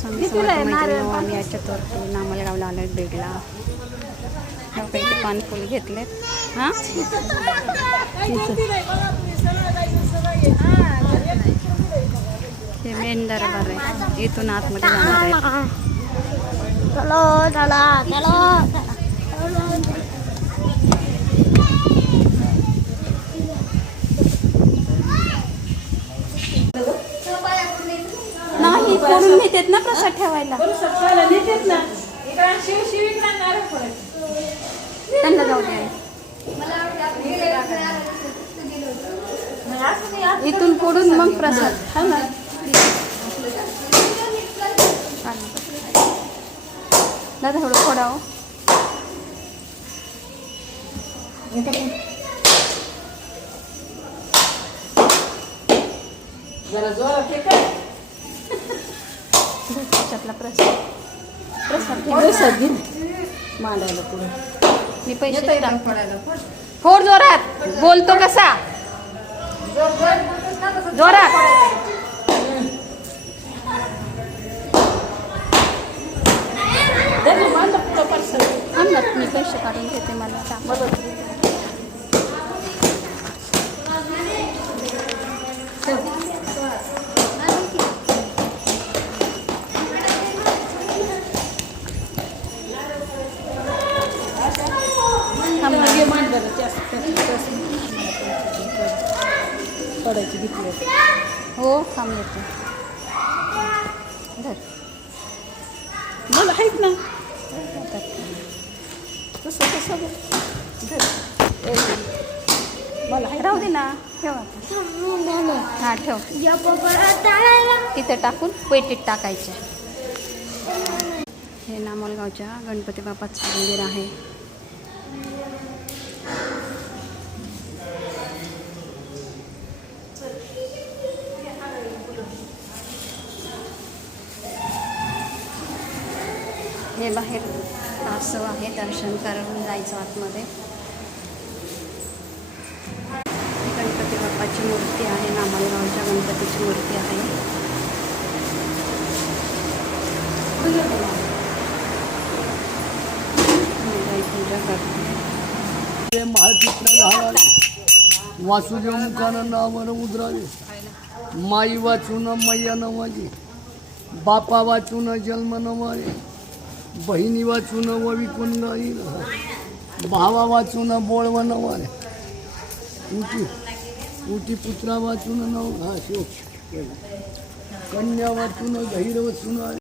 स्वामी मैत्रिणी आम्ही चतुर्थी नामलगावला आलो बेडला. पैसे पान फुल घेतलेत. हां हे मेन दरबार आहे. इथून आतमध्ये जाणार आहे. चलो चला चलो नाही कोणून नेतात ना प्रसाद ठेवायला. त्यांना जाऊ द्या. इथून पुढून मग प्रसाद. हा ना दादा थोडं फोडावं. त्याच्यातला प्रसाद प्रसाद मांडायला पुढे मी पैसे फोड जोरात. बोलतो कसा जोरात. मी पैसे काढून घेते. मला मदत पडायची भीती. हो थांब येते. मला आहेत ना तसं तसं मला राहू दे ना. ठेव हां ठेव. तिथं टाकून पेटीत टाकायचे. हे नामलगावच्या गणपती बाप्पाचं मंदिर आहे. हे बाहेर असं आहे. दर्शन करून जायचं आतमध्ये. गणपती बाप्पाची मूर्ती आहे. नामलगावच्या गणपतीची मूर्ती आहे. वासुदेव मुखानं नावानं उतरावे. माई वाचून मैया नवाजी. बापा वाचून जन्म नवारे. बहिणी वाचून ववी कुंडाई. भावा वाचून बोळव नवारे. उटी पुत्रा वाचून नव. हा शिव कन्या वाचून गैर वाचून